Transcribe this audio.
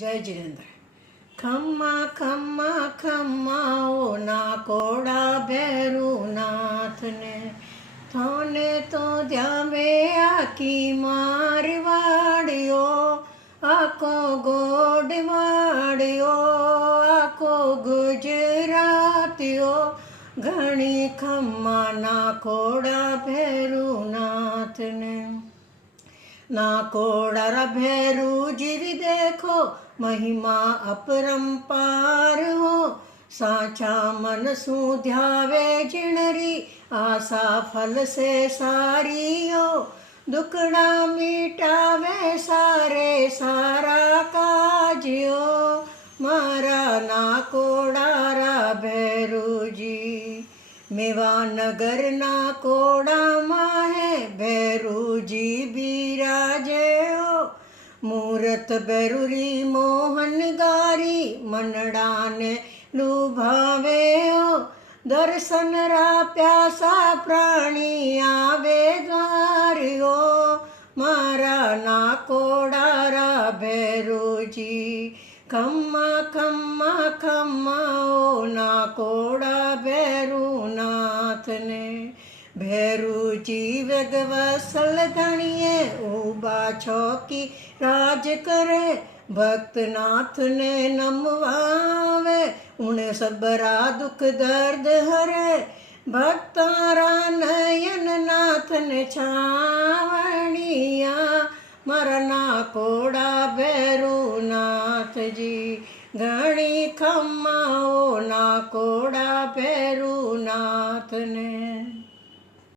જય જીનેન્દ્ર. ખમ્મા ખમ્મા ખમ્માઓ ના કોડા ભેરુનાથને થોને તો ધ્યાવે આખી મારવાડ્યો આખો ગોડવાડ્યો આખો ગુજરાતીઓ ઘણી ખમ્મા ના કોડા ભેરુનાથને ના કોડા ભેરુ જીવી દેખો महिमा अपरंपार हो साचा मन सुध्यावे जिणरी आशा फल से सारी हो दुखड़ा मिटावे सारे सारा काजियो मारा ना कोडारा भैरूजी मेवा नगर ना कोड़ा माहे भैरूजी बिराजे हो मूरत बेरुरी मोहन गारी मनडाने लुभावे हो दर्शन रा प्यासा प्राणी आवे द्वारियो मारा ना कोडारा भैरूजी खम्मा खम्मा खम्मा ओ ना कोड़ा भैरूनाथ ने भैरूजी वेगवसल गणिए ऊबा चौकी राज करे भक्तनाथ ने नमवावे उन्हें सबरा दुख दर्द हरे भक्तारा नयन नाथ ने छावणिया मरना कोड़ा भैरूनाथ जी घणी खम्माओ ना कोड़ा भैरूनाथ ने।